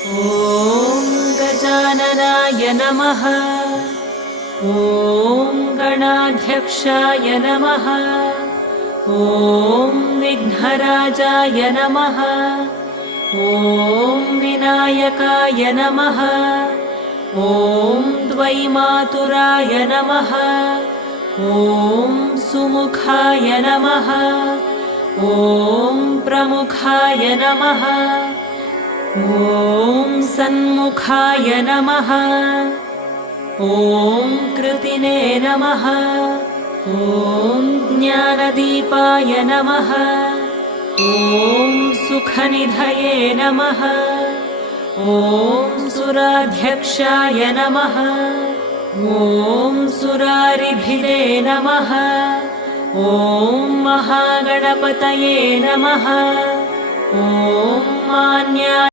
ॐ गजाननाय नमः। ॐ गणाध्यक्षाय नमः। ॐ विघ्नराजाय नमः। ॐ विनायकाय नमः। ॐ द्वैमातुराय नमः। ॐ सुमुखाय नमः। ॐ प्रमुखाय नमः। ॐ सन्मुखाय नमः। ॐ कृतिने नमः। ॐ ज्ञानदीपाय नमः। ॐ सुखनिधये नमः। ॐ सुराध्यक्षाय नमः। ॐ सुरारिभिरे नमः। ॐ महागणपतये नमः। ॐ मान्या